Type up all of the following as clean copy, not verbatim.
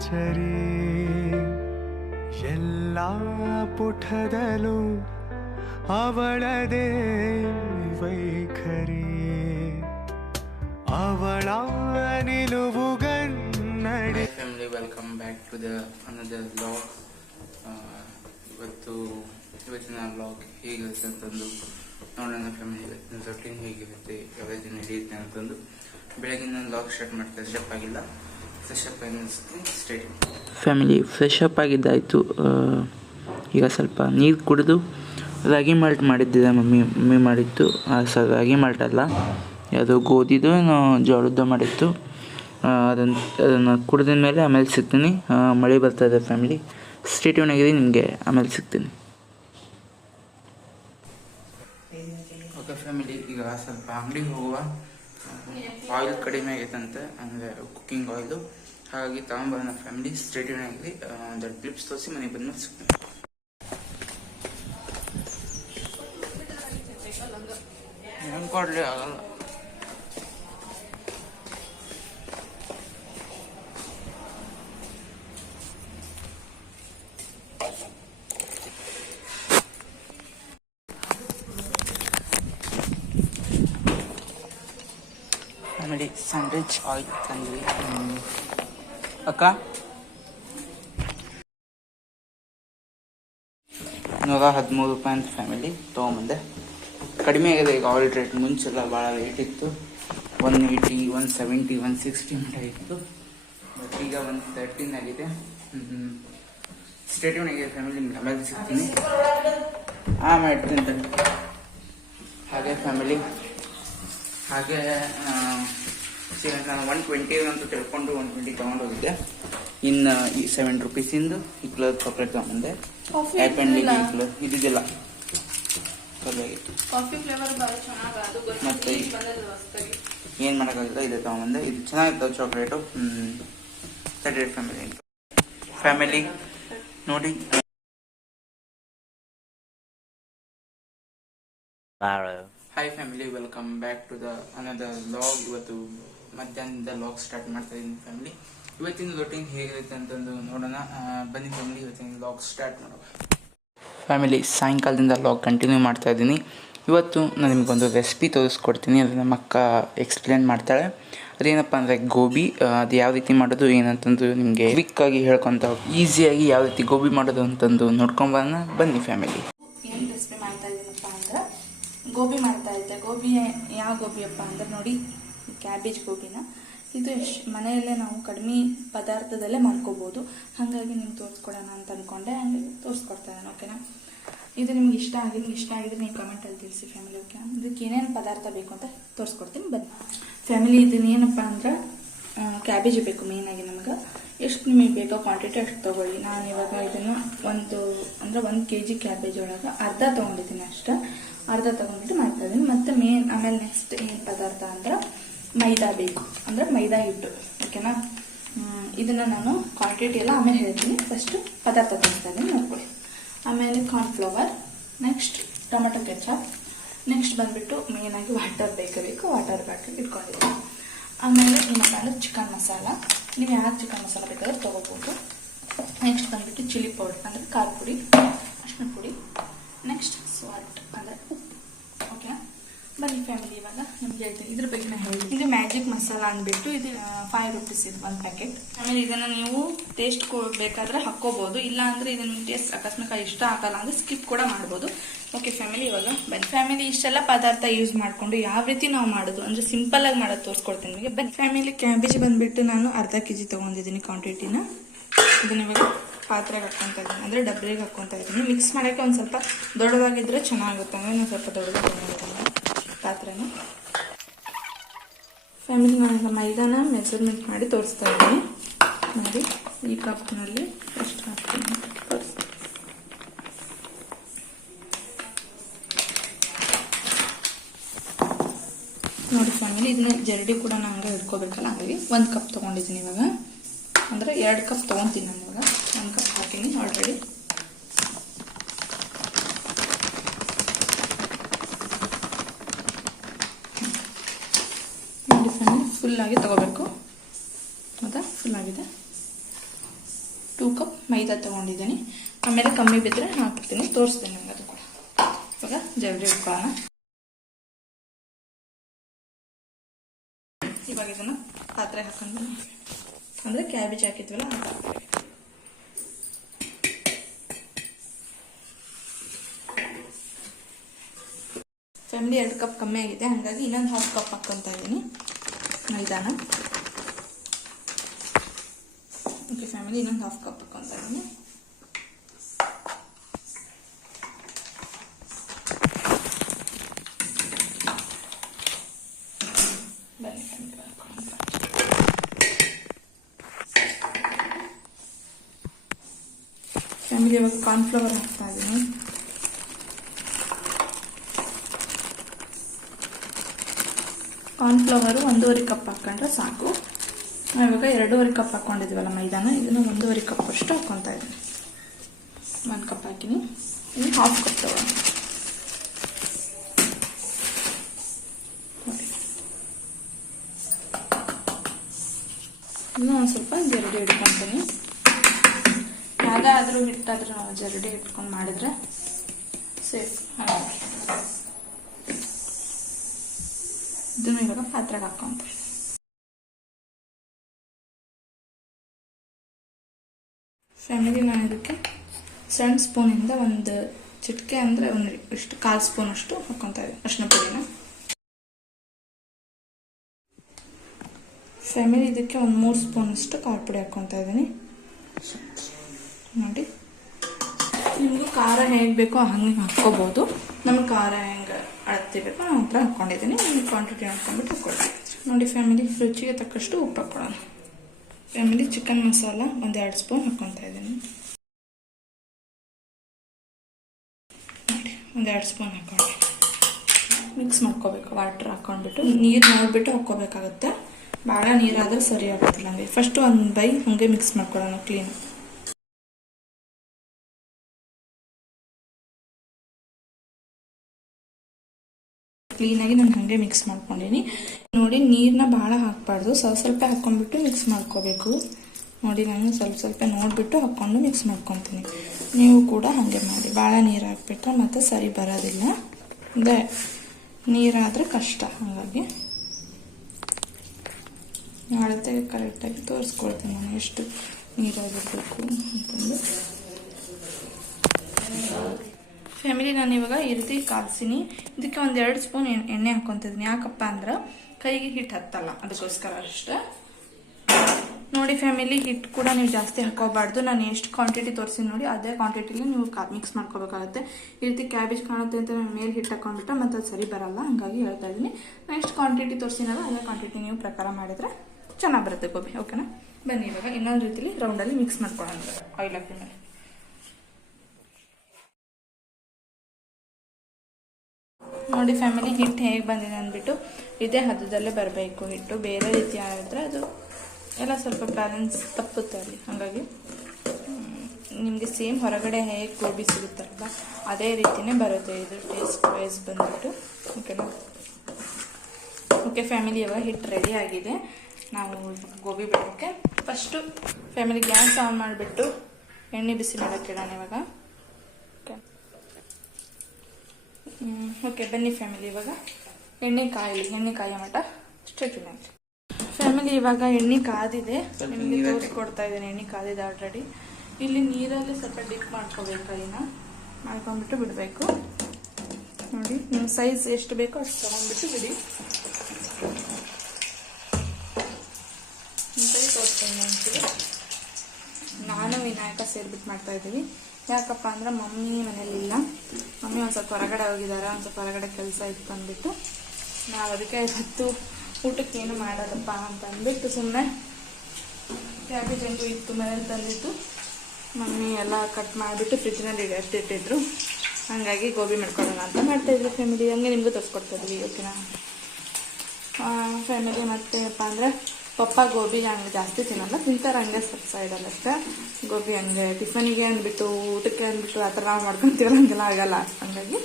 ಸಹಚರಿ ಎಲ್ಲ ಪುಟದಲ್ಲೂ ಅವಳದೇ ವೈಖರಿ ಅವಳ ನಿಲುವುಗನ್ನಡಿ. Family welcome back to the another vlog. ಇವತ್ತಿನ ವ್ಲಾಗ್ ಹೇಗಿರುತ್ತೆ ಅಂತಂದು ನೋಡೋಣ. ಫ್ಯಾಮಿಲಿ ಇವತ್ತಿನ ರೊಟೀನ್ ಹೇಗಿರುತ್ತೆ, ಯಾವ ದಿನ ನಡೆಯುತ್ತೆ ಅಂತಂದು ಬೆಳಗಿನ ವ್ಲಾಗ್ ಸ್ಟಾರ್ಟ್ ಮಾಡ್ತಾರೆ. ಫ್ರೆಶ್ ಆಗಿಲ್ಲ, ಫ್ರೆಶ್ ಅಪ್ ಅನಿಸುತ್ತೆ. ಸ್ಟೇಟ್ ಫ್ಯಾಮಿಲಿ ಫ್ರೆಶ್ ಅಪ್ ಆಗಿದ್ದಾಯಿತು. ಈಗ ಸ್ವಲ್ಪ ನೀರು ಕುಡಿದು ರಾಗಿ ಮಾಲ್ಟ್ ಮಾಡಿದ್ದಿದೆ ಮಮ್ಮಿ ಮಾಡಿತ್ತು. ರಾಗಿ ಮಾಲ್ಟ್ ಅಲ್ಲ, ಯಾವುದೋ ಗೋಧಿದು ಜೋಳದ್ದು ಮಾಡಿತ್ತು. ಅದನ್ನು ಕುಡಿದ ಮೇಲೆ ಆಮೇಲೆ ಸಿಗ್ತೀನಿ. ಮಳೆ ಬರ್ತಾಯಿದೆ ಫ್ಯಾಮಿಲಿ, ಸ್ಟೇಟ್ಯೂನ್ ಆಗಿದೆ. ನಿಮಗೆ ಆಮೇಲೆ ಸಿಗ್ತೀನಿ. ಓಕೆ ಫ್ಯಾಮಿಲಿ, ಈಗ ಸ್ವಲ್ಪ ಅಂಗಡಿಗೆ ಹೋಗುವ. ಆಯಿಲ್ ಕಡಿಮೆ ಆಗೈತಂತೆ, ಅಂದರೆ ಕುಕ್ಕಿಂಗ್ ಆಯಿಲು, ಹಾಗಾಗಿ ತಗೊಂಬರೋಣ ಫ್ಯಾಮಿಲಿ. ಸ್ಟೇಟ್ಯೂನ್ ಆಗಿದೆ. ಒಂದು ಕ್ಲಿಪ್ಸ್ ತೋರಿಸಿ ಮನೆಗೆ ಬಂದ್ಮೇಲೆ ಸಿಗ್ತೀನಿ. ಹೆಂಗೆ ಕೊಡಲಿ ಆಗಲ್ಲ. ಫ್ಯಾಮಿಲಿ ಸ್ಯಾಂಡ್ವಿಚ್ ಆಯಿಲ್ ತಂದ್ವಿ. ಅಕ್ಕ 113 ರೂಪಾಯಿ ಅಂತ ಫ್ಯಾಮಿಲಿ ತೊಗೊಂಬಂದೆ. ಕಡಿಮೆ ಆಗಿದೆ ಈಗ ಆಯಿಲ್ ರೇಟ್. ಮುಂಚೆಲ್ಲ ಭಾಳ ರೇಟ್ ಇತ್ತು, 180, 170, 160 ಮಟ್ಟ ಇತ್ತು. ಬಟ್ ಈಗ 113 ಆಗಿದೆ. ಸ್ಟೇಟ್ಯೂನ್ ಆಗಿದೆ ಫ್ಯಾಮಿಲಿ. ನಿಮ್ಗೆ ಆಮೇಲೆ ಸಿಗ್ತೀನಿ. ಮಾಡ್ತೀನಿ. ಹಾಗೆ ಫ್ಯಾಮಿಲಿ, ನಾನು 120 ಅಂತ ತಿಳ್ಕೊಂಡು 120 ತೊಗೊಂಡು ಹೋಗಿದ್ದೆ. ಇನ್ನು ಈ 7 ರೂಪೀಸಿಂದು ಈ ಕಲರ್ ಚಾಕ್ಲೇಟ್ ತೊಗೊಂಬಂದೆ. ಇದಿಲ್ಲ ಮತ್ತೆ ಏನು ಮಾಡೋಕ್ಕಾಗಿಲ್ಲ, ಇದೆ ತೊಗೊಂಬಂದೆ. ಇದು ಚೆನ್ನಾಗಿರ್ತವೆ ಚಾಕ್ಲೇಟು. ಫ್ಯಾಮಿಲಿ ನೋಡಿ. Hi family, welcome back to the another vlog. ಇವತ್ತು ಮಧ್ಯಾಹ್ನದಿಂದ ವ್ಲಾಗ್ ಸ್ಟಾರ್ಟ್ ಮಾಡ್ತಾ ಇದ್ದೀನಿ ಫ್ಯಾಮಿಲಿ. ಇವತ್ತಿನ ರೊಟೀನ್ ಹೇಗಿರುತ್ತೆ ಅಂತಂದು ನೋಡೋಣ. ಬನ್ನಿ ಫ್ಯಾಮಿಲಿ, ಇವತ್ತಿನ ವ್ಲಾಗ್ ಸ್ಟಾರ್ಟ್ ಮಾಡೋಣ. ಫ್ಯಾಮಿಲಿ, ಸಾಯಂಕಾಲದಿಂದ ವ್ಲಾಗ್ ಕಂಟಿನ್ಯೂ ಮಾಡ್ತಾ ಇದ್ದೀನಿ. ಇವತ್ತು ನಾನು ನಿಮಗೊಂದು ರೆಸಿಪಿ ತೋರಿಸ್ಕೊಡ್ತೀನಿ. ಅದು ನಮ್ಮ ಅಕ್ಕ ಎಕ್ಸ್ಪ್ಲೇನ್ ಮಾಡ್ತಾಳೆ. ಅದೇನಪ್ಪ ಅಂದರೆ ಗೋಬಿ. ಅದು ಯಾವ ರೀತಿ ಮಾಡೋದು ಏನಂತಂದು ನಿಮಗೆ ಕ್ವಿಕ್ಕಾಗಿ ಹೇಳ್ಕೊತ, ಈಸಿಯಾಗಿ ಯಾವ ರೀತಿ ಗೋಬಿ ಮಾಡೋದು ಅಂತಂದು ನೋಡ್ಕೊಂಬರೋಣ. ಬನ್ನಿ ಫ್ಯಾಮಿಲಿ. ಏನು ರೆಸಿಪಿ ಮಾಡ್ತಾ ಇದ್ದೀನಪ್ಪ ಅಂದ್ರೆ ಗೋಬಿ ಮಾಡ್ತಾ ಇದ್ದೆ. ಗೋಬಿ ಯಾವ ಗೋಬಿಯಪ್ಪ ಅಂದ್ರೆ ನೋಡಿ, ಕ್ಯಾಬೇಜ್ ಗೋಬಿನ. ಇದು ಮನೆಯಲ್ಲೇ ನಾವು ಕಡಿಮೆ ಪದಾರ್ಥದಲ್ಲೇ ಮಾಡ್ಕೋಬೋದು. ಹಾಗಾಗಿ ನಿಮ್ಗೆ ತೋರಿಸ್ಕೊಡೋಣ ಅಂತ ಅಂದ್ಕೊಂಡೆ, ಹಂಗೆ ತೋರಿಸ್ಕೊಡ್ತಾ ಇದ್ದಾನೆ. ಓಕೆನಾ? ಇದು ನಿಮ್ಗೆ ಇಷ್ಟ ಆಗಿದ್ರೆ ನೀವು ಕಮೆಂಟಲ್ಲಿ ತಿಳಿಸಿ ಫ್ಯಾಮಿಲಿ. ಓಕೆ, ಇದಕ್ಕೆ ಏನೇನು ಪದಾರ್ಥ ಬೇಕು ಅಂತ ತೋರಿಸ್ಕೊಡ್ತೀನಿ ಬನ್ನಿ ಫ್ಯಾಮಿಲಿ. ಇದನ್ನೇನಪ್ಪ ಅಂದ್ರೆ ಕ್ಯಾಬೇಜ್ ಬೇಕು ಮೇಯ್ನಾಗಿ ನಮ್ಗೆ. ಎಷ್ಟು ನಿಮಗೆ ಬೇಕೋ ಕ್ವಾಂಟಿಟಿ ಅಷ್ಟು ತೊಗೊಳ್ಳಿ. ನಾನು ಇವಾಗ ಇದನ್ನು 1 kg ಕ್ಯಾಬೇಜ್ ಒಳಗೆ ಅರ್ಧ ತೊಗೊಂಡಿದ್ದೀನಿ ಅಷ್ಟೇ. ಅರ್ಧ ತೊಗೊಂಡ್ಬಿಟ್ಟು ಮಾಡ್ತಾ ಇದ್ದೀನಿ. ಮತ್ತು ಆಮೇಲೆ ನೆಕ್ಸ್ಟ್ ಏನು ಪದಾರ್ಥ ಅಂದ್ರೆ ಮೈದಾ ಬೇಕು, ಅಂದರೆ ಮೈದಾ ಹಿಟ್ಟು. ಓಕೆನಾ? ಇದನ್ನು ನಾನು ಕ್ವಾಂಟಿಟಿ ಎಲ್ಲ ಆಮೇಲೆ ಹೇಳ್ತೀನಿ. ಫಸ್ಟು ಪದಾರ್ಥ ತೋರಿಸ್ತಾ ಇದ್ದೀನಿ, ನೋಡ್ಕೊಳ್ಳಿ. ಆಮೇಲೆ cornflour, next tomato ketchup, next ಬಂದುಬಿಟ್ಟು ಮೇಯ್ನಾಗಿ ವಾಟರ್ ಬೇಕು. ವಾಟರ್ ಬಾಟಲ್ ಇಟ್ಕೊಂಡಿದ್ದೀನಿ. ಆಮೇಲೆ ಏನಪ್ಪ ಅಂದರೆ ಚಿಕನ್ ಮಸಾಲ. ನೀವು ಯಾರು ಚಿಕನ್ ಮಸಾಲ ಬೇಕಾದ್ರೆ ತೊಗೋಬೋದು. ನೆಕ್ಸ್ಟ್ ಬಂದುಬಿಟ್ಟು ಚಿಲ್ಲಿ ಪೌಡರ್ ಅಂದರೆ ಖಾರ ಪುಡಿ, ಅರಿಶಿನ ಪುಡಿ, ನೆಕ್ಸ್ಟ್ ಸಾಲ್ಟ್ ಅಂದರೆ ಉಪ್ಪು. ಓಕೆ, ಬನ್ನಿ ಫ್ಯಾಮಿಲಿ, ಇವಾಗ ನಿಮ್ಗೆ ಹೇಳ್ತೀನಿ ಇದ್ರ ಬಗ್ಗೆ ನಾನು ಹೇಳ್ತೀನಿ. ಇದು ಮ್ಯಾಜಿಕ್ ಮಸಾಲ ಅಂದ್ಬಿಟ್ಟು ಇದು 5 ರೂಪೀಸ್ ಇದು 1 ಪ್ಯಾಕೆಟ್. ಆಮೇಲೆ ಇದನ್ನು ನೀವು ಟೇಸ್ಟ್ ಬೇಕಾದರೆ ಹಾಕ್ಕೋಬೋದು, ಇಲ್ಲ ಅಂದರೆ ಇದನ್ನು ಟೇಸ್ಟ್ ಅಕಸ್ಮಾತ್ ಇಷ್ಟ ಆಗಲ್ಲ ಅಂದರೆ ಸ್ಕಿಪ್ ಕೂಡ ಮಾಡ್ಬೋದು. ಓಕೆ ಫ್ಯಾಮಿಲಿ, ಇವಾಗ ಬನ್ನಿ ಫ್ಯಾಮಿಲಿ. ಇಷ್ಟೆಲ್ಲ ಪದಾರ್ಥ ಯೂಸ್ ಮಾಡಿಕೊಂಡು ಯಾವ ರೀತಿ ನಾವು ಮಾಡೋದು ಅಂದರೆ ಸಿಂಪಲ್ಲಾಗಿ ಮಾಡೋದು ತೋರಿಸ್ಕೊಡ್ತೀನಿ ನಿಮಗೆ. ಬನ್ನಿ ಫ್ಯಾಮಿಲಿ, ಕ್ಯಾಬೇಜ್ ಬಂದುಬಿಟ್ಟು ನಾನು ಅರ್ಧ kg ತೊಗೊಂಡಿದ್ದೀನಿ ಕ್ವಾಂಟಿಟಿನ. ಇದನ್ನ ಇವಾಗ ಪಾತ್ರೆಗೆ ಹಾಕ್ಕೊತಾ ಇದ್ದೀನಿ, ಅಂದರೆ ಡಬ್ರಿಗೆ ಹಾಕ್ಕೊತಾ ಇದ್ದೀನಿ. ಮಿಕ್ಸ್ ಮಾಡೋಕ್ಕೆ ಒಂದು ಸ್ವಲ್ಪ ದೊಡ್ಡದಾಗಿದ್ದರೆ ಚೆನ್ನಾಗುತ್ತೆ, ಅಂದರೆ ನಾನು ಸ್ವಲ್ಪ ದೊಡ್ಡದಾಗಿ ತೊಗೊಂಡಿದ್ದೀನಿ ಪಾತ್ರೆನ. ಫ್ಯಾಮಿಲಿ, ನಾನೀಗ ಮೈದಾನ ಮೆಜರ್ಮೆಂಟ್ ಮಾಡಿ ತೋರಿಸ್ತಾ ಇದ್ದೀನಿ. ನೋಡಿ, ಈ ಕಪ್ನಲ್ಲಿ ಎಷ್ಟು ಹಾಕ್ತೀನಿ ತೋರಿಸ್ತೀನಿ. ನೋಡಿ ಫ್ಯಾಮಿಲಿ, ಇದನ್ನ ಜರಡಿ ಕೂಡ ನಾನು ಹಂಗೆ ಹಿಡ್ಕೋಬೇಕಲ್ಲ, ಹಾಗಾಗಿ 1 ಕಪ್ ತೊಗೊಂಡಿದ್ದೀನಿ ಇವಾಗ. ಅಂದರೆ 2 ಕಪ್ ತೊಗೊತೀನಿ ನಾನು ಇವಾಗ. 1 ಕಪ್ ಹಾಕಿನಿ ಆಲ್ರೆಡಿ. ಫುಲ್ಲಾಗಿ ತೊಗೋಬೇಕು. ಮತ್ತು ಫುಲ್ಲಾಗಿದೆ. ಮೈದಾ ತೊಗೊಂಡಿದ್ದೀನಿ. ಆಮೇಲೆ ಕಮ್ಮಿ ಬಿದ್ದರೆ ಹಾಕ್ತೀನಿ, ತೋರಿಸ್ತೀನಿ ನಿಮ್ಗೆ ಅದು ಕೂಡ. ಇವಾಗ ಜರಡಿ ಇಟ್ಕೊಳ್ಳೋಣ. ಇವಾಗ ಇದನ್ನು ಪಾತ್ರೆ ಹಾಕೊಂಡು ಅಂದರೆ ಕ್ಯಾಬೇಜ್ ಹಾಕಿದ್ವಲ್ಲ ಆ ಪಾತ್ರೆ. ಫ್ಯಾಮಿಲಿ 2 ಕಪ್ ಕಮ್ಮಿ ಆಗಿದೆ, ಹಾಗಾಗಿ ಇನ್ನೊಂದು 1/2 ಕಪ್ ಹಾಕ್ಕೊತಾ ಇದ್ದೀನಿ ಮೈದಾನ. ಓಕೆ ಫ್ಯಾಮಿಲಿ, ಇನ್ನೊಂದು 1/2 ಕಪ್ ಹಾಕ್ಕೊತಾ ಇದ್ದೀನಿ. ಬನ್ನಿ ಫ್ಯಾಮಿಲಿ, ಇವಾಗ ಕಾರ್ನ್ಫ್ಲವರ್ ಹಾಕ್ತಾ ಇದ್ದೀನಿ. ಕಾರ್ನ್ಫ್ಲವರು 1.5 ಕಪ್ ಹಾಕೊಂಡ್ರೆ ಸಾಕು. ಇವಾಗ 2.5 ಕಪ್ ಹಾಕ್ಕೊಂಡಿದ್ವಲ್ಲ ಮೈದಾನ, ಇದನ್ನು 1.5 ಕಪ್ ಅಷ್ಟು ಹಾಕ್ಕೊತಾ ಇದ್ದೀನಿ. 1 ಕಪ್ ಹಾಕಿನಿ, ಇನ್ನು 1/2 ಕಪ್ ತಗೋಣ. ಇನ್ನೂ ಒಂದು ಸ್ವಲ್ಪ ಜರಡಿ ಇಟ್ಕೊತೀನಿ. ಯಾವುದಾದ್ರೂ ಹಿಟ್ಟಾದ್ರೂ ನಾವು ಜರಡಿ ಇಟ್ಕೊಂಡು ಮಾಡಿದ್ರೆ ಸೇಫ್. ಇದನ್ನು ಇವಾಗ ಪಾತ್ರೆಗೆ ಹಾಕೊಂತ. ಫ್ಯಾಮಿಲಿ, ನಾನು ಇದಕ್ಕೆ ಸಣ್ಣ ಸ್ಪೂನಿಂದ 1 ಚಿಟಿಕೆ ಅಂದರೆ ಇಷ್ಟು 1/4 ಸ್ಪೂನ್ ಅಷ್ಟು ಹಾಕ್ಕೊತಾ ಇದ್ದೀನಿ ಅರಿಶಿನ ಪುಡಿನ. ಫ್ಯಾಮಿಲಿ, ಇದಕ್ಕೆ 3 ಸ್ಪೂನ್ ಅಷ್ಟು ಖಾರ ಪುಡಿ ಹಾಕ್ಕೊತಾ ಇದ್ದೀನಿ. ನೋಡಿ, ನಿಮಗೂ ಖಾರ ಹೇಗೆ ಬೇಕೋ ಹಂಗೆ ಹಾಕ್ಕೋಬೋದು. ನಮ್ಗೆ ಖಾರ ಹೆಂಗೆ ಅಳತೆ ಬೇಕೋ ನಾನು ಹತ್ರ ಹಾಕ್ಕೊಂಡಿದ್ದೀನಿ. ನಿಮಗೆ ಕ್ವಾಂಟಿಟಿ ಹಾಕ್ಕೊಂಡ್ಬಿಟ್ಟು ಹಾಕ್ಕೊಳ್ತೀನಿ. ನೋಡಿ ಫ್ಯಾಮಿಲಿ, ರುಚಿಗೆ ತಕ್ಕಷ್ಟು ಉಪ್ಪು ಹಾಕ್ಕೊಳ್ಳೋಣ. ಫ್ಯಾಮಿಲಿ, ಚಿಕನ್ ಮಸಾಲ 1-2 ಸ್ಪೂನ್ ಹಾಕ್ಕೊತಾ ಇದ್ದೀನಿ. ನೋಡಿ, 1-2 ಸ್ಪೂನ್ ಹಾಕ್ಕೊಂಡು ಮಿಕ್ಸ್ ಮಾಡ್ಕೋಬೇಕು. ವಾಟರ್ ಹಾಕ್ಕೊಂಡ್ಬಿಟ್ಟು ನೀರು ನೋಡಿಬಿಟ್ಟು ಹಾಕ್ಕೋಬೇಕಾಗುತ್ತೆ. ಭಾಳ ನೀರಾದರೆ ಸರಿ ಆಗೋದಿಲ್ಲ. ಹಂಗೆ ಫಸ್ಟ್ 1 ಬೈ ಹಾಗೆ ಮಿಕ್ಸ್ ಮಾಡ್ಕೊಳ್ಳೋಣ ಕ್ಲೀನ್. ಕ್ಲೀನಾಗಿ ನಾನು ಹಾಗೆ ಮಿಕ್ಸ್ ಮಾಡ್ಕೊಂಡಿನಿ. ನೋಡಿ, ನೀರನ್ನ ಭಾಳ ಹಾಕಬಾರ್ದು, ಸ್ವಲ್ಪ ಹಾಕ್ಕೊಂಡ್ಬಿಟ್ಟು ಮಿಕ್ಸ್ ಮಾಡ್ಕೋಬೇಕು. ನೋಡಿ, ನಾನು ಸ್ವಲ್ಪ ನೋಡಿಬಿಟ್ಟು ಹಾಕ್ಕೊಂಡು ಮಿಕ್ಸ್ ಮಾಡ್ಕೊತೀನಿ. ನೀವು ಕೂಡ ಹಾಗೆ ಮಾಡಿ. ಭಾಳ ನೀರು ಹಾಕ್ಬಿಟ್ರೆ ಮತ್ತೆ ಸರಿ ಬರೋದಿಲ್ಲ. ಅದೇ ನೀರಾದರೆ ಕಷ್ಟ. ಹಾಗಾಗಿ ಅಳತೆ ಕರೆಕ್ಟಾಗಿ ತೋರಿಸ್ಕೊಳ್ತೀನಿ ನಾನು ಎಷ್ಟು ನೀರಾಗಿರಬೇಕು ಅಂತಂದು. ಫ್ಯಾಮಿಲಿ, ನಾನು ಇವಾಗ ಈ ರೀತಿ ಕಾಲ್ಸಿನಿ. ಇದಕ್ಕೆ 1-2 ಸ್ಪೂನ್ ಎಣ್ಣೆ ಹಾಕ್ಕೊತಿದ್ದೀನಿ. ಯಾಕಪ್ಪ ಅಂದ್ರೆ ಕೈಗೆ ಹಿಟ್ಟು ಹತ್ತಲ್ಲ, ಅದಕ್ಕೋಸ್ಕರ ಅಷ್ಟೇ. ನೋಡಿ ಫ್ಯಾಮಿಲಿ, ಹಿಟ್ಟು ಕೂಡ ನೀವು ಜಾಸ್ತಿ ಹಾಕೋಬಾರ್ದು. ನಾನು ಎಷ್ಟು ಕ್ವಾಂಟಿಟಿ ತೋರಿಸಿ ನೋಡಿ ಅದೇ ಕ್ವಾಂಟಿಟಿಲಿ ನೀವು ಮಿಕ್ಸ್ ಮಾಡ್ಕೋಬೇಕಾಗುತ್ತೆ. ಈ ರೀತಿ ಕ್ಯಾಬೇಜ್ ಕಾಣುತ್ತೆ ಅಂತ ನಾನು ಮೇಲೆ ಹಿಟ್ಟು ಹಾಕೊಂಡ್ಬಿಟ್ರೆ ಮತ್ತೆ ಅದು ಸರಿ ಬರಲ್ಲ. ಹಾಗಾಗಿ ಹೇಳ್ತಾ ಇದ್ದೀನಿ, ನಾನು ಎಷ್ಟು ಕ್ವಾಂಟಿಟಿ ತೋರಿಸಿನಲ್ಲ ಅದೇ ಕ್ವಾಂಟಿಟಿ ನೀವು ಪ್ರಕಾರ ಮಾಡಿದರೆ ಚೆನ್ನಾಗಿ ಬರುತ್ತೆ ಗೋಬಿ. ಓಕೆನಾ? ಬನ್ನಿ ಇವಾಗ ಇನ್ನೊಂದು ರೀತಿಲಿ ರೌಂಡಲ್ಲಿ ಮಿಕ್ಸ್ ಮಾಡ್ಕೊಳ್ಳೋಣ. ಆಯಿಲ್ ಹಾಕಿ ಮೇಲೆ ನೋಡಿ ಫ್ಯಾಮಿಲಿ, ಹಿಟ್ಟು ಹೇಗೆ ಬಂದಿದೆ ಅಂದ್ಬಿಟ್ಟು ಇದೇ ಹದದಲ್ಲೇ ಬರಬೇಕು. ಹಿಟ್ಟು ಬೇರೆ ರೀತಿ ಆಗಿದ್ರೆ ಅದು ಎಲ್ಲ ಸ್ವಲ್ಪ ಬ್ಯಾಲೆನ್ಸ್ ತಪ್ಪುತ್ತೆ ಅಲ್ಲಿ. ಹಾಗಾಗಿ ನಿಮಗೆ ಸೇಮ್ ಹೊರಗಡೆ ಹೇಗೆ ಗೋಬಿ ಸಿಗುತ್ತಲ್ವ ಅದೇ ರೀತಿಯೇ ಬರುತ್ತೆ. ಇದು ಟೇಸ್ಟ್ ವೈಸ್ ಬಂದ್ಬಿಟ್ಟು. ಓಕೆನಾ? ಓಕೆ ಫ್ಯಾಮಿಲಿ, ಇವಾಗ ಹಿಟ್ಟು ರೆಡಿ ಆಗಿದೆ. ನಾವು ಗೋಬಿ ಬಿಡೋಕ್ಕೆ ಫಸ್ಟು ಫ್ಯಾಮಿಲಿ ಗ್ಯಾಸ್ ಆನ್ ಮಾಡಿಬಿಟ್ಟು ಎಣ್ಣೆ ಬಿಸಿ ಮಾಡೋಕ್ಕೆ ಇಡೋಣ ಇವಾಗ. ಓಕೆ ಬನ್ನಿ ಫ್ಯಾಮಿಲಿ, ಇವಾಗ ಎಣ್ಣೆ ಕಾಯ ಮಟ ಸ್ಟ್ರೇಟ್ ಮಾಡಿ. ಫ್ಯಾಮಿಲಿ, ಇವಾಗ ಎಣ್ಣೆ ಕಾದಿದೆ, ನಿಮಗೆ ತೋರಿಸ್ಕೊಡ್ತಾ ಇದ್ದೇನೆ. ಎಣ್ಣೆ ಕಾದಿದೆ ಆಲ್ರೆಡಿ. ಇಲ್ಲಿ ನೀರಲ್ಲಿ ಸ್ವಲ್ಪ ಡಿಪ್ ಮಾಡ್ಕೋಬೇಕು, ಕೈನ ಮಾಡ್ಕೊಂಡ್ಬಿಟ್ಟು ಬಿಡಬೇಕು. ನೋಡಿ, ನಿಮ್ಮ ಸೈಜ್ ಎಷ್ಟು ಬೇಕೋ ಅಷ್ಟು ತೊಗೊಂಡ್ಬಿಟ್ಟು ಬಿಡಿ. ತೋರಿಸ್ತೀನಿ. ನಾನು ವಿನಾಯಕ ಸೇರಿಬಿಟ್ಟು ಮಾಡ್ತಾ ಇದ್ದೀವಿ. ಯಾಕಪ್ಪ ಅಂದ್ರೆ ಮಮ್ಮಿ ಮನೇಲಿಲ್ಲ. ಮಮ್ಮಿ ಒಂದು ಸ್ವಲ್ಪ ಹೊರಗಡೆ ಹೋಗಿದ್ದಾರೆ, ಒಂದು ಸ್ವಲ್ಪ ಹೊರಗಡೆ ಕೆಲಸ ಇತ್ತು ಅಂದ್ಬಿಟ್ಟು ನಾವು ಅದಕ್ಕೆ ಇವತ್ತು ಊಟಕ್ಕೆ ಏನು ಮಾಡೋದಪ್ಪ ಅಂತ ಅಂದ್ಬಿಟ್ಟು ಸುಮ್ಮನೆ ಕ್ಯಾಬೇಜ್ ಹೆಂಗೂ ಇತ್ತು ಮನೇಲಿ ತಂದಿತ್ತು. ಮಮ್ಮಿ ಎಲ್ಲ ಕಟ್ ಮಾಡಿಬಿಟ್ಟು ಫ್ರಿಜ್ನಲ್ಲಿ ಇಟ್ಟಿದ್ರು. ಹಾಗಾಗಿ ಗೋಬಿ ಮಾಡ್ಕೊಳ್ಳೋಣ ಅಂತ ಮಾಡ್ತಾಯಿದ್ರು ಫ್ಯಾಮಿಲಿ. ಹಂಗೆ ನಿಮಗೂ ತೋರಿಸ್ಕೊಡ್ತಾ ಇದ್ವಿ. ಓಕೆನಾ ಫ್ಯಾಮಿಲಿ? ಮತ್ತೇನಪ್ಪ ಅಂದರೆ ಪಪ್ಪ ಗೋಬಿ ಹಂಗೆ ಜಾಸ್ತಿ ತಿನ್ನಲ್ಲ, ತಿಂತಾರೆ ಹಂಗೆ ಸ್ವಲ್ಪ ಸೈಡಲ್ಲಿ ಅಷ್ಟೇ. ಗೋಬಿ ಹಂಗೆ ಟಿಫನಿಗೆ ಅಂದ್ಬಿಟ್ಟು ಊಟಕ್ಕೆ ಅಂದ್ಬಿಟ್ಟು ಆ ಥರ ನಾವು ಮಾಡ್ಕೊತೀವಲ್ಲ, ಹಂಗೆಲ್ಲ ಆಗಲ್ಲ. ಹಾಗಾಗಿ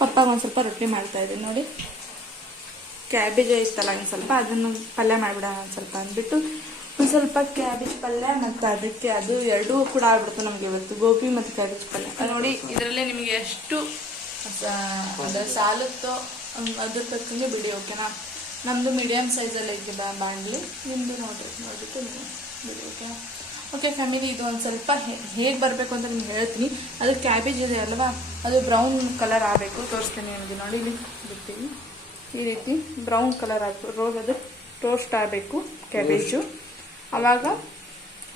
ಪಪ್ಪಾಗೆ ಒಂದು ಸ್ವಲ್ಪ ರೊಟ್ಟಿ ಮಾಡ್ತಾಯಿದ್ದೀನಿ. ನೋಡಿ, ಕ್ಯಾಬೇಜ್ ಇತ್ತಲ್ಲ ಹಂಗೆ ಸ್ವಲ್ಪ ಅದನ್ನು ಪಲ್ಯ ಮಾಡಿಬಿಡೋಣ ಒಂದು ಸ್ವಲ್ಪ ಅಂದ್ಬಿಟ್ಟು ಒಂದು ಸ್ವಲ್ಪ ಕ್ಯಾಬೇಜ್ ಪಲ್ಯ ಮತ್ತು ಅದಕ್ಕೆ ಅದು ಎರಡೂ ಕೂಡ ಆಗ್ಬಿಡ್ತು ನಮಗೆ ಇವತ್ತು, ಗೋಬಿ ಮತ್ತು ಕ್ಯಾಬೇಜ್ ಪಲ್ಯ. ನೋಡಿ ಇದರಲ್ಲೇ ನಿಮಗೆ ಎಷ್ಟು ಅಂದರೆ ಸಾಲುತ್ತೋ ಅದ್ರ ತಕ್ಕಂಗೆ ಬಿಡಿ, ಓಕೆನಾ. ನಮ್ಮದು ಮೀಡಿಯಮ್ ಸೈಜಲ್ಲಿ ಐತೆ ಬಾಣಲಿ, ನಿಮ್ಮದು ನೋಡಿಬಿಟ್ಟು ಬಿಡಿ, ಓಕೆನಾ. ಓಕೆ ಫ್ಯಾಮಿಲಿ, ಇದು ಒಂದು ಸ್ವಲ್ಪ ಹೇಗೆ ಬರಬೇಕು ಅಂತ ನಿಮ್ಗೆ ಹೇಳ್ತೀನಿ. ಅದು ಕ್ಯಾಬೇಜ್ ಇದೆ ಅಲ್ವಾ, ಅದು ಬ್ರೌನ್ ಕಲರ್ ಆಗಬೇಕು. ತೋರಿಸ್ತೀನಿ ನಿಮಗೆ, ನೋಡಿ ಇಲ್ಲಿ ಬಿಡ್ತೀವಿ. ಈ ರೀತಿ ಬ್ರೌನ್ ಕಲರ್ ಆಗಬೇಕು, ಅದು ಟೋಸ್ಟ್ ಆಗಬೇಕು ಕ್ಯಾಬೇಜು. ಆವಾಗ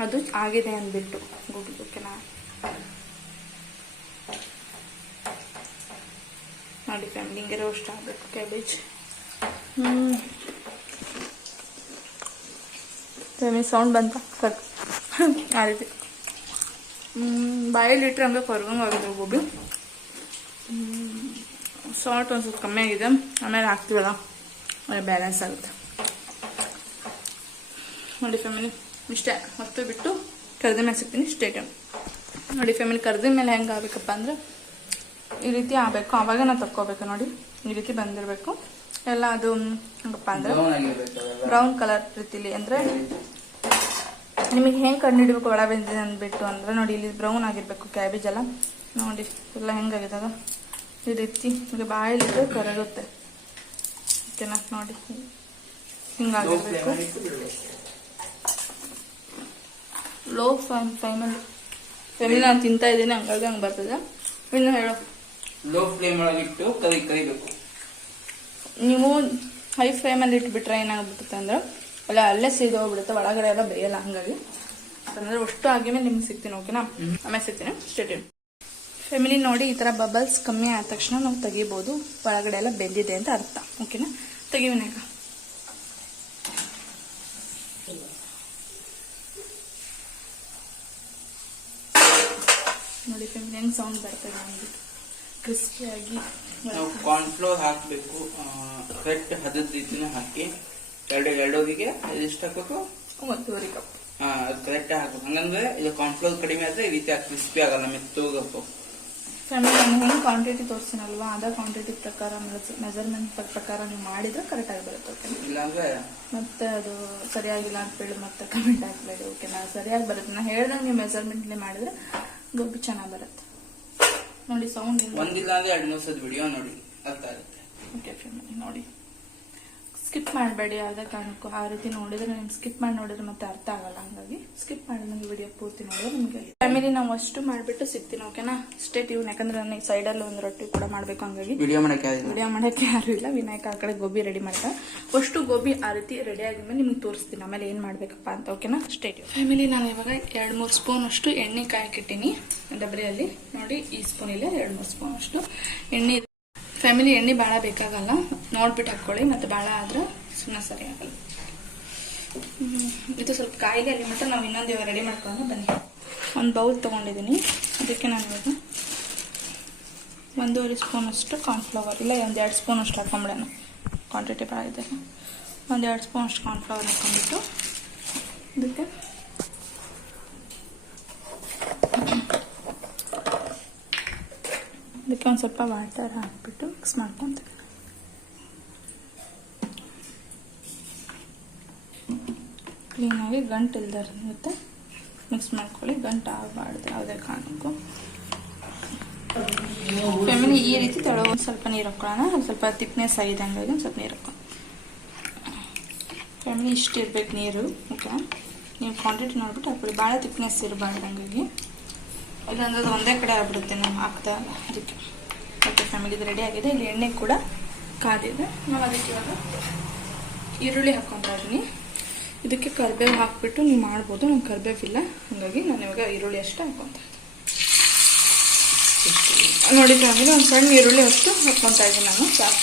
ಅದು ಆಗಿದೆ ಅಂದ್ಬಿಟ್ಟು ಗೋಬಿ, ಓಕೆನಾ. ನೋಡಿ ಫ್ಯಾಮಿಲಿ, ಹಿಂಗೆ ರೋಸ್ಟ್ ಆಗಬೇಕು ಕ್ಯಾಬೇಜ್. ಫ್ಯಾಮಿಲಿ ಸೌಂಡ್ ಬಂತ ಕರ್ ಆ ರೀತಿ ಬಾಯಲ್ಲಿ ಇಟ್ಟರೆ ಹಂಗೆ ಕರ್ಗಂಗೆ ಆಗಿದೆ ಗೋಬಿ. ಸಾಲ್ಟ್ ಒಂದು ಸ್ವಲ್ಪ ಕಮ್ಮಿ ಆಗಿದೆ, ಆಮೇಲೆ ಹಾಕ್ತೀವಲ್ಲ ಬ್ಯಾಲೆನ್ಸ್ ಆಗುತ್ತೆ. ನೋಡಿ ಫ್ಯಾಮಿಲಿ, ಇಷ್ಟೇ. ಹೊತ್ತು ಬಿಟ್ಟು ಕರ್ದ ಮೇಲೆ ಸಿಗ್ತೀನಿ, ಸ್ಟೇಟಮ್. ನೋಡಿ ಫ್ಯಾಮಿಲಿ, ಕರ್ದ ಮೇಲೆ ಹೆಂಗೆ ಆಗಬೇಕಪ್ಪ ಅಂದರೆ ಈ ರೀತಿ ಆಗಬೇಕು. ಆವಾಗ ನಾವು ತಕ್ಕೋಬೇಕು. ನೋಡಿ ಈ ರೀತಿ ಬಂದಿರಬೇಕು ಎಲ್ಲ. ಅದು ಹೆಂಗಪ್ಪ ಅಂದರೆ ಬ್ರೌನ್ ಕಲರ್ ರೀತಿಲಿ, ಅಂದರೆ ನಿಮಗೆ ಹೆಂಗೆ ಕಂಡುಹಿಡಬೇಕು ಒಳ ಬೆಂದಿದೆ ಅಂದ್ಬಿಟ್ಟು ಅಂದರೆ ನೋಡಿ ಇಲ್ಲಿ ಬ್ರೌನ್ ಆಗಿರಬೇಕು ಕ್ಯಾಬೇಜ್ ಎಲ್ಲ. ನೋಡಿ ಎಲ್ಲ ಹೆಂಗಾಗಿದೆ ಅದು, ಈ ರೀತಿ ಈಗ ಬಾಯಲ್ಲಿದ್ರೆ ಕರಗುತ್ತೆ, ಓಕೆನಾ. ನೋಡಿ ಹಿಂಗಾಗಿರ್ಬೇಕು. ಲೋ ಫ್ಲೇಮಲ್ಲಿ ನಾನು ತಿಂತಾ ಇದ್ದೀನಿ, ಹಂಗಾಗಿ ಹಂಗೆ ಬರ್ತದೆ. ಇನ್ನು ಹೇಳೋ, ಲೋ ಫ್ಲೇಮ್ ಒಳಗಿಟ್ಟು ಕರಿಬೇಕು. ನೀವು ಹೈ ಫ್ಲೇಮಲ್ಲಿ ಇಟ್ಬಿಟ್ರೆ ಏನಾಗ್ಬಿಡುತ್ತೆ ಅಂದ್ರೆ ಅಲ್ಲೇ ಸಿಗೋಗ್ಬಿಡುತ್ತೆ, ಒಳಗಡೆ ಎಲ್ಲ ಬೇಯಲ್ಲ. ಹಂಗಾಗಿ ಅಂದರೆ ಅಷ್ಟು ಆಗಿದ್ಮೇಲೆ ನಿಮ್ಗೆ ಸಿಗ್ತೀನಿ, ಓಕೆನಾ. ಆಮೇಲೆ ಸಿಗ್ತೀನಿ, ಸ್ಟೇಟ್. ಫ್ಯಾಮಿಲಿ ನೋಡಿ, ಈ ಥರ ಬಬಲ್ಸ್ ಕಮ್ಮಿ ಆದ ತಕ್ಷಣ ನಾವು ತೆಗಿಬೋದು, ಒಳಗಡೆ ಎಲ್ಲ ಬೆಂದಿದೆ ಅಂತ ಅರ್ಥ, ಓಕೆನಾ. ತೆಗಿವಿನಾಗ ನೋಡಿ ಫ್ಯಾಮಿಲಿ ಹೆಂಗೆ ಸೌಂಡ್ ಬರ್ತದೆ ಅಂದ್ಬಿಟ್ಟು ಕ್ರಿಸ್ಪಿಯಾಗಿ. ನಾವು ಕಾರ್ನ್ಫ್ಲೋರ್ ಹಾಕಬೇಕು, ಕರೆಕ್ಟ್ ಹದದ ರೀತಿನ ಹಾಕಿ ಎರಡೂರಿಗೆ ಎಷ್ಟು ಹಾಕಬೇಕು, 1.5 ಕಪ್. ಅದು ಕರೆಕ್ಟ್ ಹಾಕಬೇಕು. ಹಂಗಂದ್ರೆ ಇದು ಕಾರ್ನ್ಫ್ಲೋರ್ ಕಡಿಮೆ ಆದರೆ ಈ ರೀತಿ ಕ್ರಿಸ್ಪಿ ಆಗಲ್ಲ, ಮೆತ್ತಗಪ್ಪು. ಫ್ಯಾಮಿಲಿ ನಾನು ಹೆಂಗೆ ಕ್ವಾಂಟಿಟಿ ತೋರಿಸ್ತೀನಲ್ವಾ, ಅದೇ ಕ್ವಾಂಟಿಟಿ ಪ್ರಕಾರ ಮೆಜರ್ಮೆಂಟ್ ಪ್ರಕಾರ ನೀವು ಮಾಡಿದ್ರೆ ಕರೆಕ್ಟಾಗಿ ಬರುತ್ತೆ, ಓಕೆನಾ. ಇಲ್ಲಾಂದ್ರೆ ಮತ್ತೆ ಅದು ಸರಿಯಾಗಿಲ್ಲ ಅಂತೇಳಿ ಮತ್ತೆ ಕಮೆಂಟ್ ಹಾಕ್ಬೇಡಿ, ಓಕೆನಾ. ಸರಿಯಾಗಿ ಬರುತ್ತೆ, ನಾನು ಹೇಳ್ದಂಗೆ ನೀವು ಮೆಜರ್ಮೆಂಟ್ಲಿ ಮಾಡಿದ್ರೆ ಗೋಬಿ ಚೆನ್ನಾಗಿ ಬರುತ್ತೆ. ನೋಡಿ ಸೌಂಡ್ ಒಂದಿಲ್ಲ ಅಂದ್ರೆ 2 ನಿಮಿಷದ ವಿಡಿಯೋ ನೋಡಿ ಅರ್ಥ ಆಗುತ್ತೆ. ಓಕೆ ಫ್ಯಾಮಿಲಿ ನೋಡಿ, ಸ್ಕಿಪ್ ಮಾಡಬೇಡಿ ಯಾವುದೇ ಕಾರಣಕ್ಕೂ. ಆ ರೀತಿ ನೋಡಿದ್ರೆ ನಿಮ್ಗೆ ಸ್ಕಿಪ್ ಮಾಡಿ ನೋಡಿದ್ರೆ ಮತ್ತೆ ಅರ್ಥ ಆಗಲ್ಲ, ಹಂಗಾಗಿ ಸ್ಕಿಪ್ ಮಾಡಿ ನನಗೆ ವಿಡಿಯೋ ಪೂರ್ತಿ ನೋಡಿದ್ರೆ ನಿಮಗೆ. ಫ್ಯಾಮಿಲಿ ನಾವು ಅಷ್ಟು ಮಾಡಿಬಿಟ್ಟು ಸಿಗ್ತೀನಿ, ಓಕೆನಾ. Stay tune. ಯಾಕಂದ್ರೆ ನನಗೆ ಸೈಡಲ್ಲಿ ಒಂದು ರೊಟ್ಟಿ ಕೂಡ ಮಾಡಬೇಕು, ಹಂಗಾಗಿ ವಿಡಿಯೋ ಮಾಡೋಕ್ಕೆ ಯಾರು ಇಲ್ಲ. ವಿನಾಯಕ ಆ ಕಡೆ ಗೋಬಿ ರೆಡಿ ಮಾಡ್ತಾರೆ. ಅಷ್ಟು ಗೋಬಿ ಆ ರೀತಿ ರೆಡಿ ಆಗಿದ್ಮೇಲೆ ನಿಮ್ಗೆ ತೋರಿಸ್ತೀನಿ ಆಮೇಲೆ ಏನು ಮಾಡಬೇಕಪ್ಪ ಅಂತ, ಓಕೆನಾ. Stay tune. ಫ್ಯಾಮಿಲಿ ನಾನು ಇವಾಗ 2-3 ಸ್ಪೂನ್ ಅಷ್ಟು ಎಣ್ಣೆ ಕಾಯಕ್ಕಿಟ್ಟಿನಿ ಡಬ್ರಿಯಲ್ಲಿ. ನೋಡಿ ಈ ಸ್ಪೂನಿಲ್ಲ 2-3 ಸ್ಪೂನ್ ಅಷ್ಟು ಎಣ್ಣೆ. ಫ್ಯಾಮಿಲಿ ಎಣ್ಣೆ ಭಾಳ ಬೇಕಾಗಲ್ಲ, ನೋಡ್ಬಿಟ್ಟು ಹಾಕ್ಕೊಳ್ಳಿ, ಮತ್ತು ಭಾಳ ಆದ್ರೆ ಸುಮ್ಮನೆ ಸರಿ ಆಗಲ್ಲ. ಇದು ಸ್ವಲ್ಪ ಕಾಯಿಲೆ ಅಲ್ಲಿ ಮಟ್ಟ ನಾವು ಇನ್ನೊಂದು ಇವಾಗ ರೆಡಿ ಮಾಡ್ಕೊಂಡು ಬನ್ನಿ. ಒಂದು ಬೌಲ್ ತೊಗೊಂಡಿದ್ದೀನಿ, ಅದಕ್ಕೆ ನಾನು ಇವಾಗ 1.5 ಸ್ಪೂನ್ ಅಷ್ಟು ಕಾರ್ನ್ಫ್ಲವರ್, ಇಲ್ಲ 1-2 ಸ್ಪೂನ್ ಅಷ್ಟು ಹಾಕೊಂಬಿಡೋಣ, ಕ್ವಾಂಟಿಟಿ ಭಾಳ ಇದೆ. 1-2 ಸ್ಪೂನ್ ಅಷ್ಟು ಕಾರ್ನ್ಫ್ಲವರ್ ಹಾಕೊಂಡ್ಬಿಟ್ಟು ಅದಕ್ಕೆ ಒಂದು ಸ್ವಲ್ಪ ವಾಟರ್ ಹಾಕ್ಬಿಟ್ಟು ಮಿಕ್ಸ್ ಮಾಡ್ಕೊತೀನಿ. ಕ್ಲೀನಾಗಿ ಗಂಟು ಇಲ್ದಿರುತ್ತೆ ಮಿಕ್ಸ್ ಮಾಡ್ಕೊಳ್ಳಿ, ಗಂಟು ಆಗಬಾರ್ದು ಯಾವುದೇ ಕಾರಣಕ್ಕೂ. ಫ್ಯಾಮಿಲಿ ಈ ರೀತಿ ತೊಳೋ ಒಂದು ಸ್ವಲ್ಪ ನೀರು ಹಾಕೊಳ್ಳೋಣ, ಒಂದು ಸ್ವಲ್ಪ ತಿಕ್ನೆಸ್ ಆಗಿದೆ ಹಂಗಾಗಿ ಒಂದು ಸ್ವಲ್ಪ ನೀರು ಹಾಕೋ. ಫ್ಯಾಮಿಲಿ ಇಷ್ಟು ಇರ್ಬೇಕು ನೀರು, ಓಕೆ. ನೀವು ಕ್ವಾಂಟಿಟಿ ನೋಡ್ಬಿಟ್ಟು ಹಾಕೊಳ್ಳಿ, ಭಾಳ ತಿಕ್ನೆಸ್ ಇರಬಾರ್ದು, ಹಂಗಾಗಿ ಇಲ್ಲಾಂದ್ರೆ ಅದು ಒಂದೇ ಕಡೆ ಆಗ್ಬಿಡುತ್ತೆ ನಾವು ಹಾಕ್ತಾ ಅದಕ್ಕೆ. ಓಕೆ ಫ್ಯಾಮಿಲಿ ಇದು ರೆಡಿ ಆಗಿದೆ. ಇಲ್ಲಿ ಎಣ್ಣೆ ಕೂಡ ಕಾದಿದೆ. ನಾವು ಅದಕ್ಕೆ ಇವಾಗ ಈರುಳ್ಳಿ ಹಾಕ್ಕೊತಾ ಇದ್ದೀನಿ. ಇದಕ್ಕೆ ಕರಿಬೇವು ಹಾಕ್ಬಿಟ್ಟು ನೀವು ಮಾಡ್ಬೋದು, ನಂಗೆ ಕರಿಬೇವಿಲ್ಲ, ಹಾಗಾಗಿ ನಾನು ಇವಾಗ ಈರುಳ್ಳಿ ಅಷ್ಟು ಹಾಕ್ಕೊತಾ ಇದ್ದೀನಿ. ನೋಡಿ ಫ್ಯಾಮಿಲಿ ಒಂದು ಸಣ್ಣ ಈರುಳ್ಳಿ ಅಷ್ಟು ಹಾಕ್ಕೊತಾ ಇದ್ದೀನಿ ನಾನು, ಸಾಕು.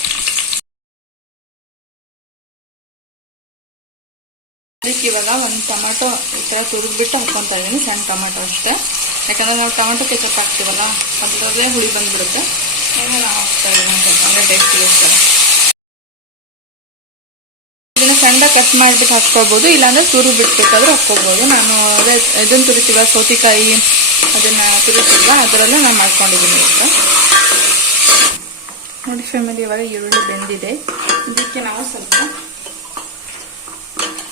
ಅದಕ್ಕೆ ಇವಾಗ ಒಂದು ಟೊಮೆಟೊ ಈ ಥರ ತುರಿದ್ಬಿಟ್ಟು ಹಾಕ್ಕೊತಾ ಇದ್ದೀನಿ, ಸಣ್ಣ ಟೊಮೆಟೊ ಅಷ್ಟೇ. ಯಾಕಂದರೆ ನಾವು ಟೊಮೆಟೊ ಕೆಚಪ್ ಹಾಕ್ತೀವಲ್ಲ, ಅದರಲ್ಲೇ ಹುಳಿ ಬಂದುಬಿಡುತ್ತೆ. ನಾವು ಹಾಕ್ತಾ ಇದ್ದೀನಿ ಸ್ವಲ್ಪ, ಅಂದರೆ ಟೇಸ್ಟಿಗೋಸ್ಕರ. ಇದನ್ನು ಸಣ್ಣ ಕಟ್ ಮಾಡಿಬಿಟ್ಟು ಹಾಕ್ಕೊಳ್ಬೋದು, ಇಲ್ಲಾಂದರೆ ತುರು ಬಿಟ್ಬೇಕಾದ್ರೂ ಹಾಕ್ಕೊಳ್ಬೋದು. ನಾನು ಅದೇ ಇದನ್ನು ತುರಿತೀವ, ಸೌತೆಕಾಯಿ ಅದನ್ನು ತುರಿತೀವ, ಅದರಲ್ಲೇ ನಾನು ಮಾಡ್ಕೊಂಡಿದ್ದೀನಿ ಈಗ. ನೋಡಿ ಫ್ಯಾಮಿಲಿ ಇವಾಗ ಈರುಳ್ಳಿ ಬೆಂದಿದೆ. ಇದಕ್ಕೆ ನಾವು ಸ್ವಲ್ಪ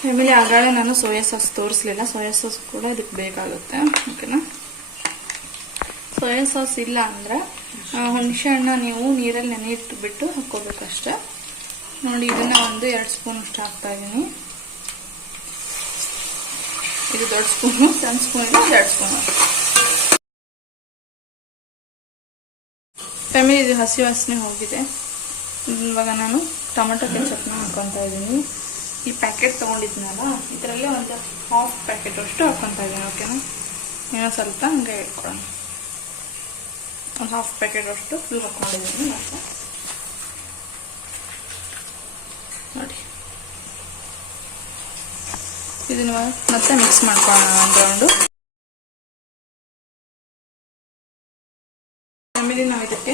ಫ್ಯಾಮಿಲಿ ಆಗಾಳೆ ನಾನು ಸೋಯಾ ಸಾಸ್ ತೋರಿಸ್ಲಿಲ್ಲ, ಸೋಯಾ ಸಾಸ್ ಕೂಡ ಇದಕ್ಕೆ ಬೇಕಾಗುತ್ತೆ. ಓಕೆನಾ. ಸೋಯಾ ಸಾಸ್ ಇಲ್ಲ ಅಂದ್ರೆ ಹುಣಸೆ ಹಣ್ಣ ನೀವು ನೀರಲ್ಲಿ ನೆನೆಯಿಟ್ಬಿಟ್ಟು ಹಾಕ್ಕೋಬೇಕಷ್ಟೆ. ನೋಡಿ ಇದನ್ನ 1-2 ಸ್ಪೂನ್ ಅಷ್ಟು ಹಾಕ್ತಾ ಇದ್ದೀನಿ. ಇದು ದೊಡ್ಡ ಸ್ಪೂನು, ಸಣ್ಣ ಸ್ಪೂನ್ 2 ಸ್ಪೂನ್. ಫ್ಯಾಮಿಲಿ ಇದು ಹಸಿ ವಾಸನೆ ಹೋಗಿದೆ. ಇವಾಗ ನಾನು ಟೊಮೆಟೊ ಕೆಚಪ್ನ ಹಾಕ್ಕೊತಾ ಇದ್ದೀನಿ. ಈ ಪ್ಯಾಕೆಟ್ ತೊಗೊಂಡಿದ್ನಲ್ಲ ಇದರಲ್ಲೇ ಒಂದು 1/2 ಪ್ಯಾಕೆಟ್ ಅಷ್ಟು ಹಾಕ್ಕೊತಾ ಇದ್ದೀನಿ. ಓಕೆನಾ. ಇನ್ನೂ ಸ್ವಲ್ಪ ಹಂಗೆ ಇಟ್ಕೊಳ್ಳೋಣ. ಒಂದು 1/2 ಪ್ಯಾಕೆಟ್ ಅಷ್ಟು ಫುಲ್ ಹಾಕ್ಕೊಂಡಿದ್ದೀನಿ. ಮತ್ತೆ ನೋಡಿ ಇದನ್ನ ಮತ್ತೆ ಮಿಕ್ಸ್ ಮಾಡ್ಕೊಳ್ಳೋಣ ಒಂದು ರೌಂಡು. ಆಮೇಲೆ ನಾವು ಇದಕ್ಕೆ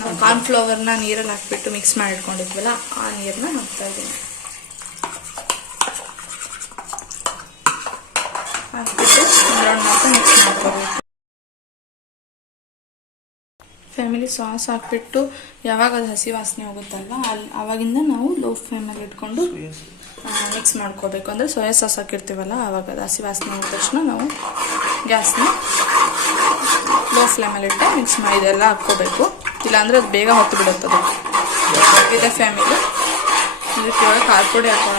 ನಾವು ಕಾರ್ನ್ಫ್ಲವರ್ನ ನೀರಲ್ಲಿ ಹಾಕ್ಬಿಟ್ಟು ಮಿಕ್ಸ್ ಮಾಡಿ ಇಟ್ಕೊಂಡಿದ್ವಲ್ಲ ಆ ನೀರನ್ನ ಹಾಕ್ತಾ ಇದ್ದೀನಿ. ಹಾಕ್ಬಿಟ್ಟು ಒಂದು ರೌಂಡ್ ಮಾತ್ರ ಮಿಕ್ಸ್ ಮಾಡ್ಕೋಬೇಕು. ಫ್ಯಾಮಿಲಿ ಸಾಸ್ ಹಾಕ್ಬಿಟ್ಟು ಯಾವಾಗ ಅದು ಹಸಿ ವಾಸನೆ ಹೋಗುತ್ತಲ್ವ ಆವಾಗಿಂದ ನಾವು ಲೋ ಫ್ಲೇಮಲ್ಲಿ ಇಟ್ಕೊಂಡು ಮಿಕ್ಸ್ ಮಾಡ್ಕೋಬೇಕು. ಅಂದರೆ ಸೋಯಾ ಸಾಸ್ ಹಾಕಿರ್ತೀವಲ್ಲ ಆವಾಗ ಅದು ಹಸಿ ವಾಸನೆ ಹೋದ ತಕ್ಷಣ ನಾವು ಗ್ಯಾಸ್ನ ಲೋ ಫ್ಲೇಮಲ್ಲಿ ಇಟ್ಟು ಮಿಕ್ಸ್ ಮಾಡಿ ಇದೆಲ್ಲ ಹಾಕ್ಕೋಬೇಕು. ಇಲ್ಲಾಂದರೆ ಅದು ಬೇಗ ಹೊತ್ತು ಬಿಡುತ್ತದೆ. ಇದೆ ಫ್ಯಾಮಿಲಿ. ಇದಕ್ಕೆ ಇವಾಗ ಖಾರ ಪುಡಿ ಹಾಕೋಣ.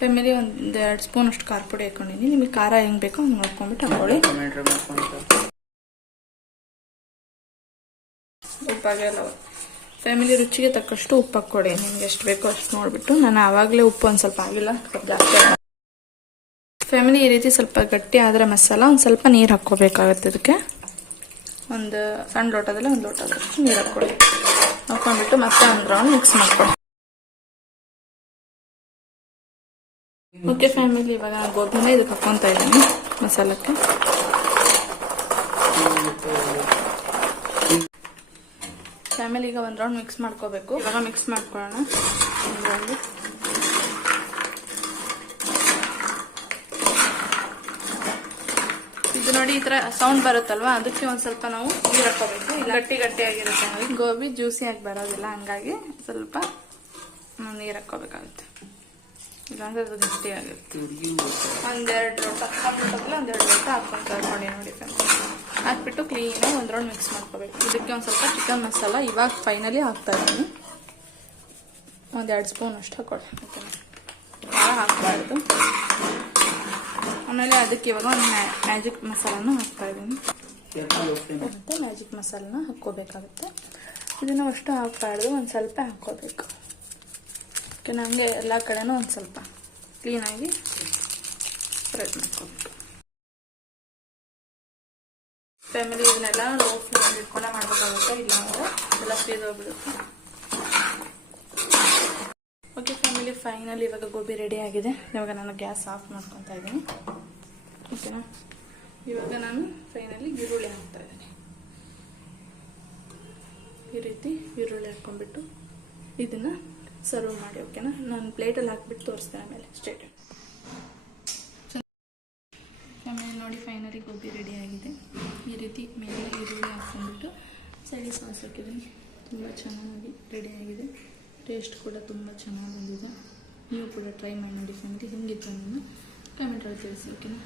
ಫ್ಯಾಮಿಲಿ 1-2 ಸ್ಪೂನ್ ಅಷ್ಟು ಖಾರ ಪುಡಿ ಹಾಕೊಂಡಿದ್ದೀನಿ. ನಿಮಗೆ ಖಾರ ಹೆಂಗೆ ಬೇಕೋ ಹಂಗೆ ನೋಡ್ಕೊಂಡ್ಬಿಟ್ಟು ಹಾಕೊಳ್ಳಿ. ಉಪ್ಪಾಗೆಲ್ಲ ಫ್ಯಾಮಿಲಿ ರುಚಿಗೆ ತಕ್ಕಷ್ಟು ಉಪ್ಪು ಹಾಕ್ಕೊಡಿ. ನಿಮ್ಗೆ ಎಷ್ಟು ಬೇಕೋ ಅಷ್ಟು ನೋಡಿಬಿಟ್ಟು. ನಾನು ಆವಾಗಲೇ ಉಪ್ಪು ಒಂದು ಸ್ವಲ್ಪ ಆಗಿಲ್ಲ, ಸ್ವಲ್ಪ ಜಾಸ್ತಿ. ಫ್ಯಾಮಿಲಿ ಈ ರೀತಿ ಸ್ವಲ್ಪ ಗಟ್ಟಿ ಆದರೆ ಮಸಾಲ ಒಂದು ಸ್ವಲ್ಪ ನೀರು ಹಾಕ್ಕೋಬೇಕಾಗತ್ತೆ. ಇದಕ್ಕೆ ಒಂದು ಸಣ್ಣ ಲೋಟದಲ್ಲಿ 1 ಲೋಟದಷ್ಟು ನೀರು ಹಾಕ್ಕೊಳ್ಳಿ. ಹಾಕ್ಕೊಂಡ್ಬಿಟ್ಟು ಮತ್ತೆ ಒಂದು ರೌಂಡ್ ಮಿಕ್ಸ್ ಮಾಡ್ಕೊಳ್ಳಿ. ಓಕೆ ಫ್ಯಾಮಿಲಿ, ಇವಾಗ ನಾನು ಗೋಬಿನ ಇದಕ್ಕೆ ಹಾಕ್ಕೊತಾ ಇದ್ದೀನಿ ಮಸಾಲಕ್ಕೆ. ಫ್ಯಾಮಿಲಿ ಈಗ ಒಂದು ರೌಂಡ್ ಮಿಕ್ಸ್ ಮಾಡ್ಕೋಬೇಕು. ಇವಾಗ ಮಿಕ್ಸ್ ಮಾಡ್ಕೊಳ್ಳೋಣ ಒಂದು ರೌಂಡ್. ಇದು ನೋಡಿ ಈ ಥರ ಸೌಂಡ್ ಬರುತ್ತಲ್ವಾ, ಅದಕ್ಕೆ ಒಂದು ಸ್ವಲ್ಪ ನಾವು ನೀರು ಹಾಕೋಬೇಕು. ಗಟ್ಟಿ ಗಟ್ಟಿಯಾಗಿರುತ್ತೆ. ಗೋಬಿ ಜ್ಯೂಸಿಯಾಗಿ ಬರೋದಿಲ್ಲ, ಹಂಗಾಗಿ ಸ್ವಲ್ಪ ನೀರು ಹಾಕ್ಕೋಬೇಕಾಗುತ್ತೆ. ಇಲ್ಲಾಂದ್ರೆ ಅದು ಗಟ್ಟಿಯಾಗುತ್ತೆ. 1-2 ಲೋಟ ಹಾಕ್ಬಿಟ್ಟಲ್ಲ, 1-2 ಲೋಟ ಹಾಕ್ಕೊಂತಾರೆ. ನೋಡಿ ಹಾಕ್ಬಿಟ್ಟು ಕ್ಲೀನಾಗಿ ಒಂದು ರೌಂಡ್ ಮಿಕ್ಸ್ ಮಾಡ್ಕೋಬೇಕು. ಇದಕ್ಕೆ ಒಂದು ಸ್ವಲ್ಪ ಚಿಕನ್ ಮಸಾಲ ಇವಾಗ ಫೈನಲಿ ಹಾಕ್ತಾ ಇದ್ದೀನಿ. 1-2 ಸ್ಪೂನ್ ಅಷ್ಟು ಹಾಕೊಳ್ಳಿ. ಭಾಳ ಹಾಕ್ಬಾರ್ದು. ಆಮೇಲೆ ಅದಕ್ಕೆ ಇವಾಗ ಒಂದು ಮ್ಯಾಜಿಕ್ ಮಸಾಲನ ಹಾಕ್ತಾ ಇದ್ದೀನಿ. ಮತ್ತು ಮ್ಯಾಜಿಕ್ ಮಸಾಲನ ಹಾಕ್ಕೋಬೇಕಾಗುತ್ತೆ. ಇದನ್ನು ಅಷ್ಟು ಹಾಕ್ಬಾರ್ದು, ಒಂದು ಸ್ವಲ್ಪ ಹಾಕ್ಕೋಬೇಕು. ಓಕೆ, ನನಗೆ ಎಲ್ಲ ಕಡೆನೂ ಒಂದು ಸ್ವಲ್ಪ ಕ್ಲೀನಾಗಿ ಸ್ಪ್ರೆಡ್ ಮಾಡ್ಕೋಬೇಕು. ಫ್ಯಾಮಿಲಿ ಇದನ್ನೆಲ್ಲ ಲೋ ಫ್ಲೇಮ್ ಇಟ್ಕೊಂಡೆ ಮಾಡಬೇಕಾಗುತ್ತೆ, ಇಲ್ಲ ಅಂದರೆ ಎಲ್ಲ ಸೀದೋಗ್ಬಿಡುತ್ತೆ. ಓಕೆ ಫ್ಯಾಮಿಲಿ, ಫೈನಲಿ ಇವಾಗ ಗೋಬಿ ರೆಡಿ ಆಗಿದೆ. ಇವಾಗ ನಾನು ಗ್ಯಾಸ್ ಆಫ್ ಮಾಡ್ಕೊತಾ ಇದ್ದೀನಿ. ಓಕೆನಾ. ಇವಾಗ ನಾನು ಫೈನಲಿ ಈರುಳ್ಳಿ ಹಾಕ್ತಾ ಇದ್ದೀನಿ. ಈ ರೀತಿ ಈರುಳ್ಳಿ ಹಾಕ್ಕೊಂಡ್ಬಿಟ್ಟು ಇದನ್ನು ಸರ್ವ್ ಮಾಡಿ. ಓಕೆನಾ. ನಾನು ಪ್ಲೇಟಲ್ಲಿ ಹಾಕ್ಬಿಟ್ಟು ತೋರಿಸ್ತೇನೆ ಆಮೇಲೆ. ಸ್ಟ್ರೇಟ್ ಆಮೇಲೆ ನೋಡಿ ಫೈನಲಿ ಗೋಬಿ ರೆಡಿ ಆಗಿದೆ. ಈ ರೀತಿ ಮೇಲೆ ಈರುಳ್ಳಿ ಹಾಕ್ಕೊಂಡ್ಬಿಟ್ಟು ಸೈಡಿಗೆ ಸಾಸ್ ಹಾಕಿದ್ದೀನಿ. ತುಂಬ ಚೆನ್ನಾಗಿ ರೆಡಿ ಆಗಿದೆ. ಟೇಸ್ಟ್ ಕೂಡ ತುಂಬ ಚೆನ್ನಾಗಿ ಬಂದಿದೆ. ನೀವು ಕೂಡ ಟ್ರೈ ಮಾಡಿ ನೋಡಿ ಫ್ಯಾಮಿಲಿ. ಹೆಂಗಿತ್ತು ಅನ್ನೋದು ಕಮೆಂಟಲ್ಲಿ ತಿಳಿಸಿ. ಓಕೆನಾ.